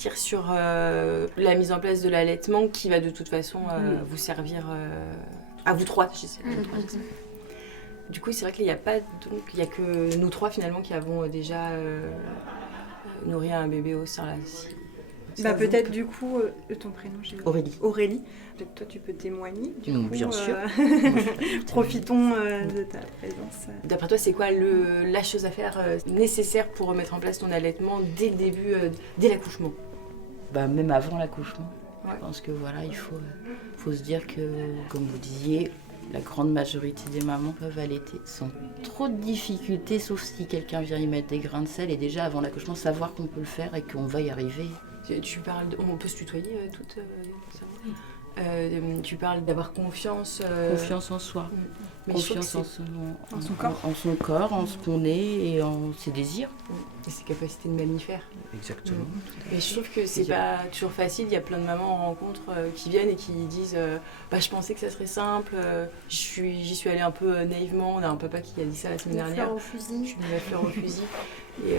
partir sur la mise en place de l'allaitement qui va de toute façon vous servir à vous trois. Du coup, c'est vrai qu'il n'y a pas, donc il y a que nous trois finalement qui avons déjà nourri un bébé au sein là. Peut-être du coup, ton prénom, Aurélie. Aurélie, peut-être toi tu peux témoigner. Bien sûr. Profitons de ta présence. D'après toi, c'est quoi la chose à faire nécessaire pour mettre en place ton allaitement dès le début, dès l'accouchement ? Même avant l'accouchement. Ouais. Je pense que voilà, il faut se dire que, comme vous disiez, la grande majorité des mamans peuvent allaiter sans trop de difficultés, sauf si quelqu'un vient y mettre des grains de sel. Et déjà, avant l'accouchement, savoir qu'on peut le faire et qu'on va y arriver. Tu parles on peut se tutoyer toutes tu parles d'avoir confiance. Confiance en soi. Mais confiance en son corps, en ce qu'on est et en ses désirs. Et ses capacités de mammifère. Exactement. Mais je trouve que c'est pas toujours facile. Il y a plein de mamans en rencontre qui viennent et qui disent je pensais que ça serait simple. J'y suis allée un peu naïvement. On a un papa qui a dit ça la semaine dernière. Fleur au fusil. Je suis mis la fleur au fusil. Et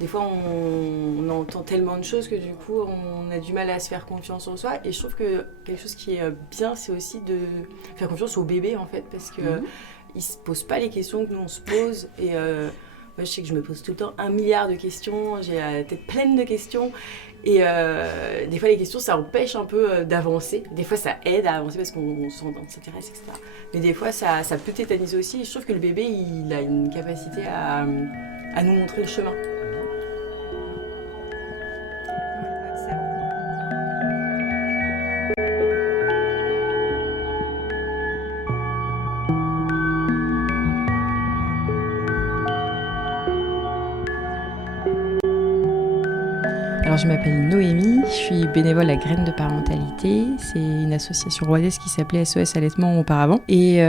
des fois, on entend tellement de choses que du coup, on a du mal à se faire confiance en soi. Et je trouve que quelque chose qui est bien, c'est aussi de faire confiance au bébé, en fait, parce que il se pose pas les questions que nous, on se pose. Et moi, je sais que je me pose tout le temps 1 milliard de questions. J'ai la tête pleine de questions. Et des fois, les questions, ça empêche un peu d'avancer. Des fois, ça aide à avancer parce qu'on s'intéresse, etc. Mais des fois, ça peut tétaniser aussi. Et je trouve que le bébé, il a une capacité à nous montrer le chemin. Alors je m'appelle Noémie, je suis bénévole à Graines de Parentalité. C'est une association rouennaise qui s'appelait SOS Allaitement auparavant et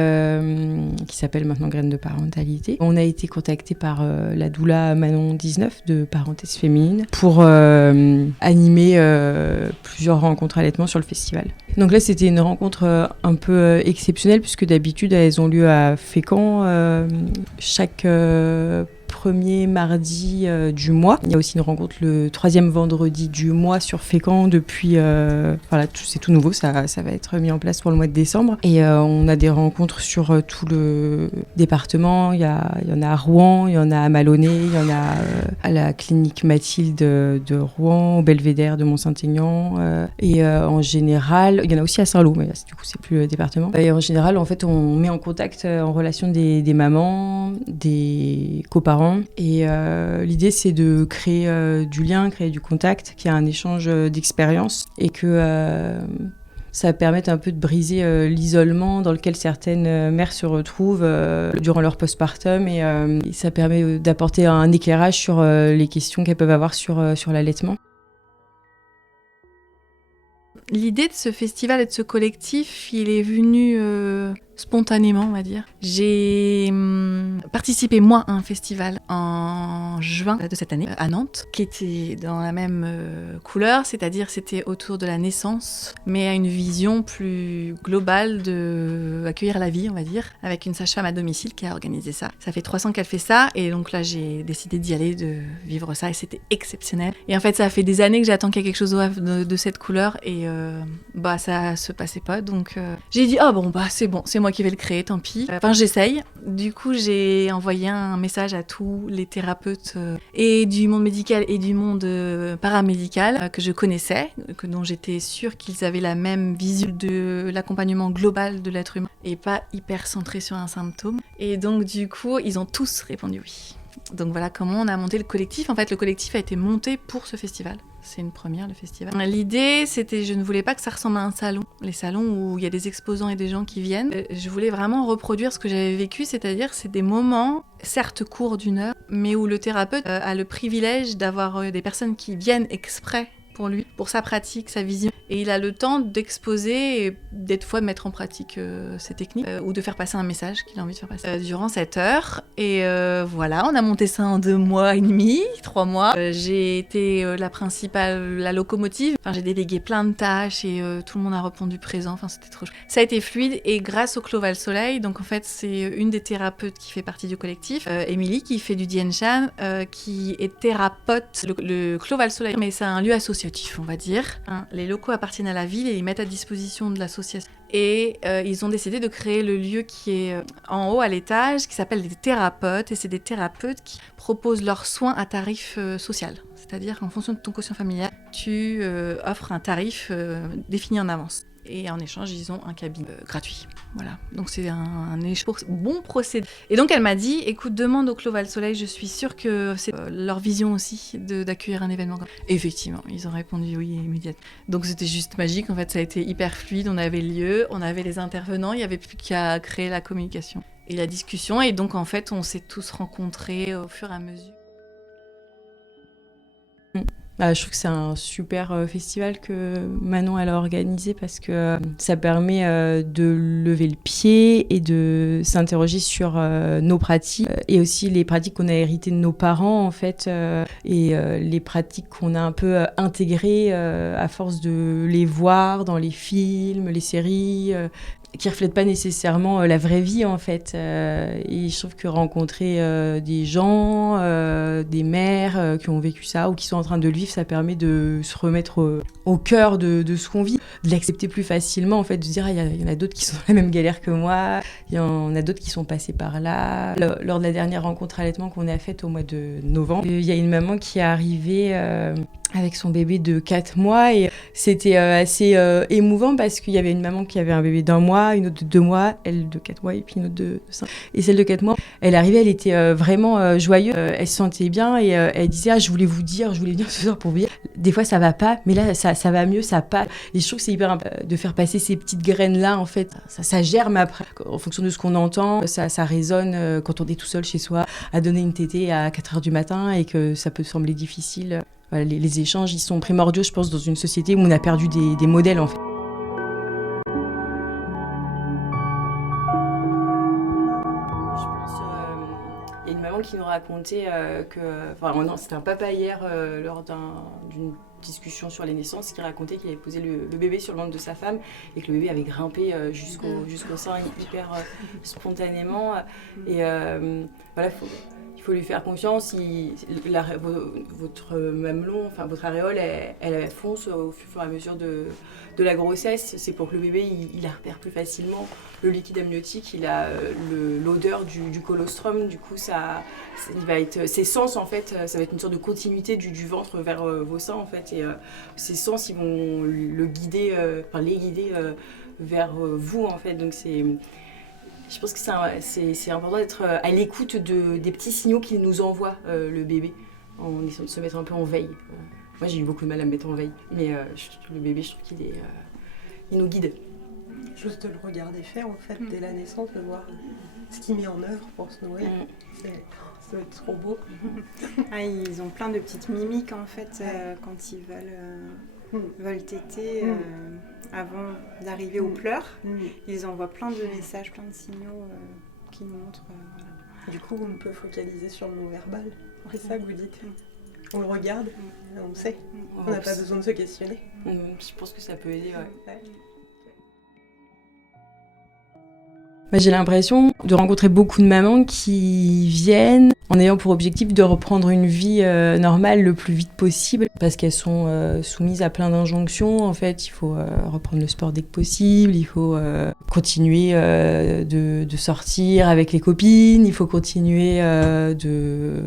qui s'appelle maintenant Graines de Parentalité. On a été contacté par la doula Manon 19 de Parenthèse Féminine pour animer plusieurs rencontres allaitement sur le festival. Donc là c'était une rencontre un peu exceptionnelle puisque d'habitude elles ont lieu à Fécamp chaque premier mardi du mois. Il y a aussi une rencontre le 3e vendredi du mois sur Fécamp depuis... c'est tout nouveau, ça va être mis en place pour le mois de décembre. Et on a des rencontres sur tout le département. Il y en a à Rouen, il y en a à Malonné, il y en a à la clinique Mathilde de Rouen, au Belvédère de Mont-Saint-Aignan. Et en général, il y en a aussi à Saint-Lô, mais du coup c'est plus le département. Et en général, en fait, on met en contact, en relation des mamans, des coparents. Et l'idée, c'est de créer du lien, créer du contact, qu'il y ait un échange d'expériences et que ça permette un peu de briser l'isolement dans lequel certaines mères se retrouvent durant leur postpartum et ça permet d'apporter un éclairage sur les questions qu'elles peuvent avoir sur l'allaitement. L'idée de ce festival et de ce collectif, il est venu spontanément, on va dire. J'ai participé, moi, à un festival en juin de cette année, à Nantes, qui était dans la même couleur, c'est-à-dire c'était autour de la naissance, mais à une vision plus globale d'accueillir la vie, on va dire, avec une sage-femme à domicile qui a organisé ça. Ça fait 3 ans qu'elle fait ça, et donc là, j'ai décidé d'y aller, de vivre ça, et c'était exceptionnel. Et en fait, ça fait des années que j'attends qu'il y ait quelque chose de cette couleur, et ça se passait pas, donc j'ai dit, c'est bon, c'est moi qui vais le créer, tant pis. J'essaye. Du coup, j'ai envoyé un message à tous les thérapeutes et du monde médical et du monde paramédical que je connaissais, dont j'étais sûre qu'ils avaient la même vision de l'accompagnement global de l'être humain et pas hyper centré sur un symptôme. Et donc, du coup, ils ont tous répondu oui. Donc voilà comment on a monté le collectif. En fait, le collectif a été monté pour ce festival. C'est une première, le festival. L'idée, c'était, je ne voulais pas que ça ressemble à un salon. Les salons où il y a des exposants et des gens qui viennent. Je voulais vraiment reproduire ce que j'avais vécu, c'est-à-dire c'est des moments, certes courts d'1 heure, mais où le thérapeute a le privilège d'avoir des personnes qui viennent exprès pour lui, pour sa pratique, sa vision, Et il a le temps d'exposer et des fois de mettre en pratique ces techniques ou de faire passer un message qu'il a envie de faire passer durant cette heure. Et voilà, on a monté ça en 2 mois et demi, 3 mois. J'ai été la principale, la locomotive. Enfin, j'ai délégué plein de tâches et tout le monde a répondu présent. Enfin, c'était trop chouette. Ça a été fluide et grâce au Clos Soleil, donc en fait, c'est une des thérapeutes qui fait partie du collectif, Émilie, qui fait du Dien Shan, qui est thérapeute. Le Clos Soleil, mais c'est un lieu associatif, on va dire. Les locaux appartiennent à la ville et ils mettent à disposition de l'association. Et ils ont décidé de créer le lieu qui est en haut à l'étage, qui s'appelle des thérapeutes. Et c'est des thérapeutes qui proposent leurs soins à tarif social. C'est-à-dire qu'en fonction de ton quotient familial, tu offres un tarif défini en avance. Et en échange, ils ont un cabinet gratuit. Voilà, donc c'est un bon procédé. Et donc elle m'a dit, écoute, demande au Clos Soleil, je suis sûre que c'est leur vision aussi d'accueillir un événement comme ça. Et effectivement, ils ont répondu oui immédiatement. Donc c'était juste magique, en fait, ça a été hyper fluide, on avait le lieu, on avait les intervenants, il n'y avait plus qu'à créer la communication et la discussion. Et donc en fait, on s'est tous rencontrés au fur et à mesure. Je trouve que c'est un super festival que Manon elle a organisé parce que ça permet de lever le pied et de s'interroger sur nos pratiques et aussi les pratiques qu'on a héritées de nos parents en fait et les pratiques qu'on a un peu intégrées à force de les voir dans les films, les séries qui reflètent pas nécessairement la vraie vie en fait. Et je trouve que rencontrer des gens, des mères qui ont vécu ça ou qui sont en train de le vivre, ça permet de se remettre au cœur de ce qu'on vit, de l'accepter plus facilement en fait, de se dire il y en a d'autres qui sont dans la même galère que moi, il y en a d'autres qui sont passés par là. Lors de la dernière rencontre allaitement qu'on a faite au mois de novembre, il y a une maman qui est arrivée avec son bébé de 4 mois et c'était assez émouvant parce qu'il y avait une maman qui avait un bébé d'1 mois, une autre de 2 mois, elle de 4 mois et puis une autre de 5. Et celle de 4 mois, elle arrivait, elle était vraiment joyeuse, elle se sentait bien et elle disait je voulais venir ce soir pour vous dire, des fois ça va pas, mais là ça va mieux, ça passe. Et je trouve que c'est hyper de faire passer ces petites graines là en fait, ça germe après, en fonction de ce qu'on entend, ça résonne quand on est tout seul chez soi à donner une tétée à 4h du matin et que ça peut sembler difficile. Voilà, les échanges, ils sont primordiaux, je pense, dans une société où on a perdu des modèles, en fait. Je pense, il y a une maman qui nous racontait non, c'était un papa hier lors d'une discussion sur les naissances qui racontait qu'il avait posé le bébé sur le ventre de sa femme et que le bébé avait grimpé jusqu'au sein hyper spontanément. Et voilà, il faut lui faire confiance. Votre mamelon, enfin votre aréole, elle fonce au fur et à mesure de la grossesse. C'est pour que le bébé il repère plus facilement le liquide amniotique, il a l'odeur du colostrum. Du coup, il va être ses sens en fait, ça va être une sorte de continuité du ventre vers vos seins en fait. Et ces sens, ils vont les guider vers vous en fait. Donc je pense que c'est important d'être à l'écoute des petits signaux qu'il nous envoie, le bébé, en essayant de se mettre un peu en veille. Moi, j'ai eu beaucoup de mal à me mettre en veille, mais le bébé, je trouve il nous guide. Juste de le regarder faire, en fait, dès la naissance, de voir ce qu'il met en œuvre pour se nourrir. Ça doit être trop beau. Ils ont plein de petites mimiques, en fait, quand ils veulent téter. Avant d'arriver aux pleurs, ils envoient plein de messages, plein de signaux qui nous montrent. Voilà. Du coup, on peut focaliser sur le non-verbal. C'est ça que vous dites. On le regarde, on le sait. On n'a pas besoin de se questionner. Je pense que ça peut aider. Ouais. J'ai l'impression de rencontrer beaucoup de mamans qui viennent en ayant pour objectif de reprendre une vie normale le plus vite possible parce qu'elles sont soumises à plein d'injonctions. En fait, il faut reprendre le sport dès que possible, il faut continuer de sortir avec les copines, il faut continuer de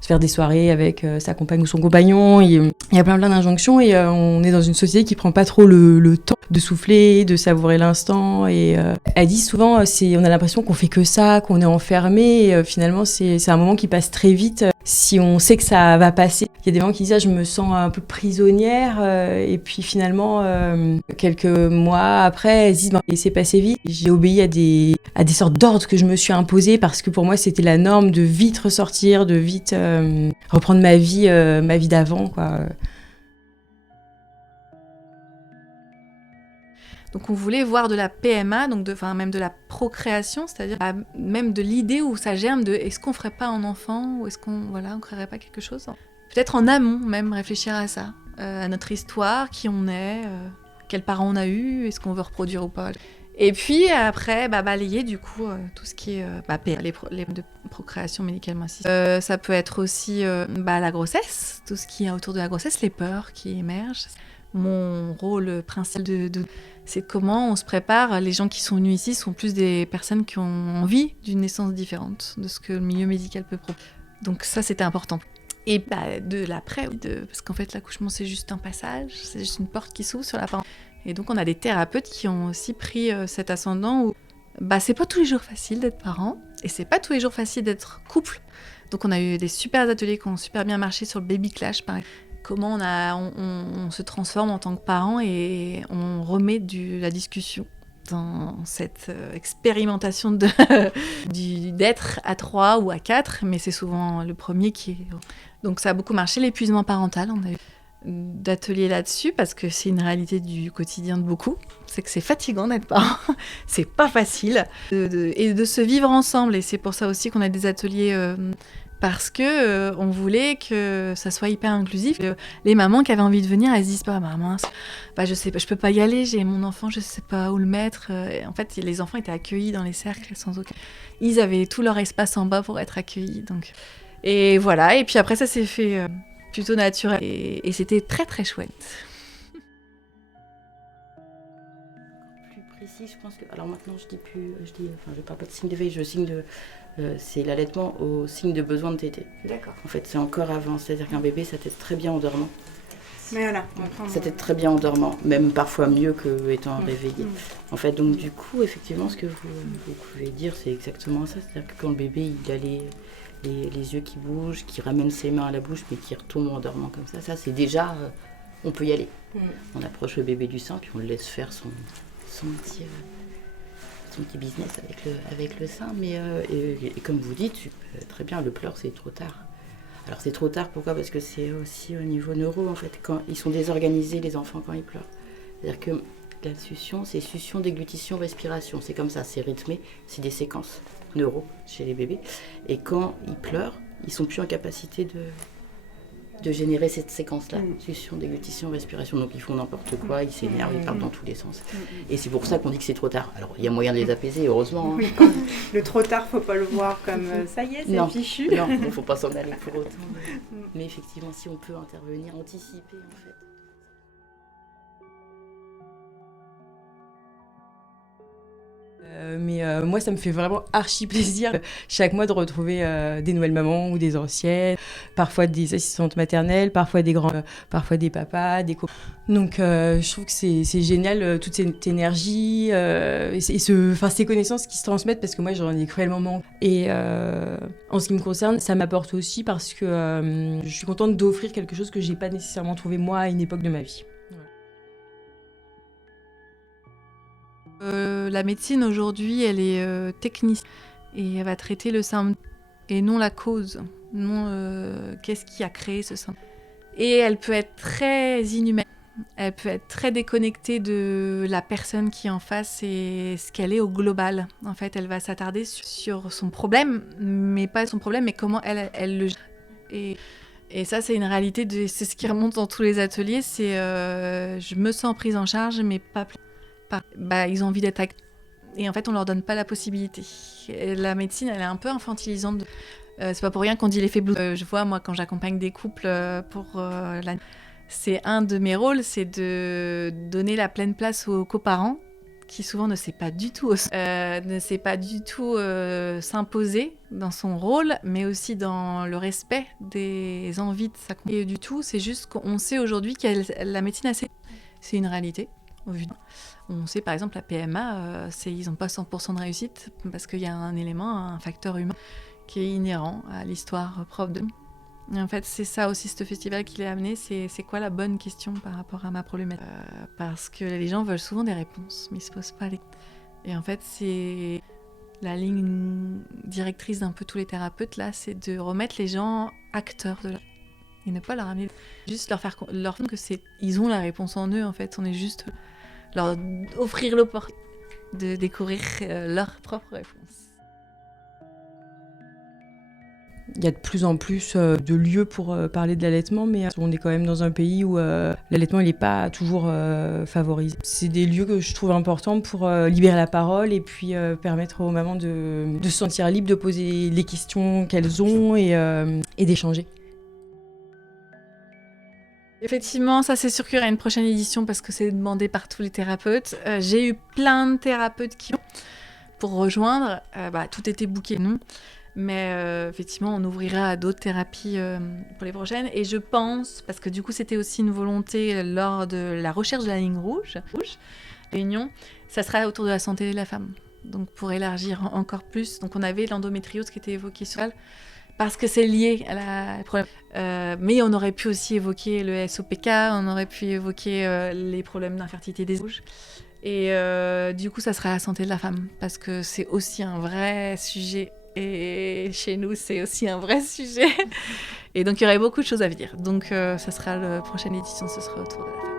se faire des soirées avec sa compagne ou son compagnon. Il y a plein d'injonctions et on est dans une société qui prend pas trop le temps de souffler, de savourer l'instant. Et elle dit souvent, on a l'impression qu'on fait que ça, qu'on est enfermé. Et finalement, c'est un moment qui passe très vite si on sait que ça va passer. Il y a des gens qui disent je me sens un peu prisonnière. Et puis finalement, quelques mois après, elles disent et c'est passé vite. J'ai obéi à des sortes d'ordres que je me suis imposées parce que pour moi, c'était la norme de vite ressortir, de vite reprendre ma vie d'avant, quoi. Donc on voulait voir de la PMA, donc même de la procréation, c'est-à-dire même de l'idée où ça germe de est-ce qu'on ferait pas un enfant ou est-ce qu'on créerait pas quelque chose. Peut-être en amont même réfléchir à ça, à notre histoire, qui on est, quels parents on a eu, est-ce qu'on veut reproduire ou pas. Et puis après, balayer du coup tout ce qui est les de procréation médicalement assistée. Ça peut être aussi la grossesse, tout ce qui est autour de la grossesse, les peurs qui émergent. Mon rôle principal c'est comment on se prépare. Les gens qui sont venus ici sont plus des personnes qui ont envie d'une naissance différente de ce que le milieu médical peut proposer. Donc ça, c'était important. Et de l'après, parce qu'en fait, l'accouchement, c'est juste un passage, c'est juste une porte qui s'ouvre sur la parentalité. Et donc, on a des thérapeutes qui ont aussi pris cet ascendant où c'est pas tous les jours facile d'être parent et c'est pas tous les jours facile d'être couple. Donc, on a eu des super ateliers qui ont super bien marché sur le baby clash, par exemple. Comment on se transforme en tant que parent et on remet la discussion dans cette expérimentation d'être à 3 ou à 4, mais c'est souvent le premier qui est... Donc ça a beaucoup marché, l'épuisement parental, on a eu d'ateliers là-dessus, parce que c'est une réalité du quotidien de beaucoup, c'est que c'est fatigant d'être parent, c'est pas facile, et de se vivre ensemble, et c'est pour ça aussi qu'on a des ateliers... parce que on voulait que ça soit hyper inclusif. Les mamans qui avaient envie de venir, elles se disent pas, mince, je sais pas, je peux pas y aller, j'ai mon enfant, je sais pas où le mettre. En fait, les enfants étaient accueillis dans les cercles sans aucun... Ils avaient tout leur espace en bas pour être accueillis. Donc... Et voilà, et puis après ça s'est fait plutôt naturel. Et c'était très très chouette. Plus précis, je pense que... Alors maintenant, je parle pas de signe d'éveil, je signe de... c'est l'allaitement au signe de besoin de tétée. D'accord. En fait, c'est encore avant. C'est-à-dire qu'un bébé, ça t'aide très bien en dormant. Mais voilà, ça t'aide très bien en dormant, même parfois mieux qu'étant réveillé. En fait, donc du coup, effectivement, ce que vous pouvez dire, c'est exactement ça. C'est-à-dire que quand le bébé, il a les yeux qui bougent, qui ramène ses mains à la bouche, mais qui retombe en dormant comme ça c'est déjà... on peut y aller. On approche le bébé du sein, puis on le laisse faire son petit business avec le sein, mais et comme vous dites, très bien, le pleur, c'est trop tard. Alors c'est trop tard, pourquoi ? Parce que c'est aussi au niveau neuro, en fait, quand ils sont désorganisés, les enfants, quand ils pleurent. C'est-à-dire que la succion, c'est succion, déglutition, respiration, c'est comme ça, c'est rythmé, c'est des séquences neuro chez les bébés, et quand ils pleurent, ils sont plus en capacité de générer cette séquence-là, succion, déglutition, respiration. Donc ils font n'importe quoi, ils s'énervent, ils partent dans tous les sens. Et c'est pour ça qu'on dit que c'est trop tard. Alors il y a moyen de les apaiser, heureusement. Oui, le trop tard, faut pas le voir comme ça y est, c'est fichu. Non, il ne faut pas s'en aller pour autant. Mais effectivement, si on peut intervenir, anticiper en fait. Moi, ça me fait vraiment archi plaisir chaque mois de retrouver des nouvelles mamans ou des anciennes, parfois des assistantes maternelles, parfois des grands, parfois des papas, des copains. Donc, je trouve que c'est génial toute cette énergie et ces connaissances qui se transmettent parce que moi, j'en ai cruellement manqué. Et en ce qui me concerne, ça m'apporte aussi parce que je suis contente d'offrir quelque chose que j'ai pas nécessairement trouvé moi à une époque de ma vie. La médecine aujourd'hui, elle est technique et elle va traiter le symptôme et non la cause, non qu'est-ce qui a créé ce symptôme. Et elle peut être très inhumaine, elle peut être très déconnectée de la personne qui est en face et ce qu'elle est au global. En fait, elle va s'attarder sur son problème, mais pas son problème, mais comment elle le gère. Et ça, c'est une réalité, c'est ce qui remonte dans tous les ateliers, c'est je me sens prise en charge, mais pas plus. Ils ont envie d'être actifs. Et en fait, on leur donne pas la possibilité. Et la médecine, elle est un peu infantilisante. C'est pas pour rien qu'on dit l'effet blues. Je vois, moi, quand j'accompagne des couples c'est un de mes rôles, c'est de donner la pleine place aux coparents, qui souvent ne sait pas du tout s'imposer dans son rôle, mais aussi dans le respect des envies de sa compagne. Et du tout, c'est juste qu'on sait aujourd'hui que la médecine, c'est une réalité. On sait par exemple la PMA, ils n'ont pas 100% de réussite parce qu'il y a un élément, un facteur humain qui est inhérent à l'histoire propre de... Et en fait, c'est ça aussi, ce festival qui l'a amené, c'est quoi la bonne question par rapport à ma problématique. Parce que les gens veulent souvent des réponses, mais ils ne se posent pas les... Et en fait, c'est la ligne directrice d'un peu tous les thérapeutes, là, c'est de remettre les gens acteurs de leur... Et ne pas leur amener... Juste leur faire que ils ont la réponse en eux, en fait. On est juste leur offrir l'opportunité de découvrir leurs propres réponses. Il y a de plus en plus de lieux pour parler de l'allaitement, mais on est quand même dans un pays où l'allaitement n'est pas toujours favorisé. C'est des lieux que je trouve importants pour libérer la parole et puis permettre aux mamans de se sentir libres de poser les questions qu'elles ont et d'échanger. Effectivement, ça c'est sûr qu'il y aura une prochaine édition parce que c'est demandé par tous les thérapeutes. J'ai eu plein de thérapeutes qui pour rejoindre. Tout était booké, non. Mais effectivement, on ouvrira à d'autres thérapies pour les prochaines. Et je pense, parce que du coup, c'était aussi une volonté lors de la recherche de la ligne rouge, réunion, ça sera autour de la santé de la femme. Donc, pour élargir encore plus. Donc, on avait l'endométriose qui était évoquée sur elle, parce que c'est lié à la problème. Mais on aurait pu aussi évoquer le SOPK, on aurait pu évoquer les problèmes d'infertilité des rouges. Et du coup, ça sera la santé de la femme, parce que c'est aussi un vrai sujet. Et chez nous, c'est aussi un vrai sujet. Et donc, il y aurait beaucoup de choses à dire. Donc, ça sera la prochaine édition, ce sera autour de la femme.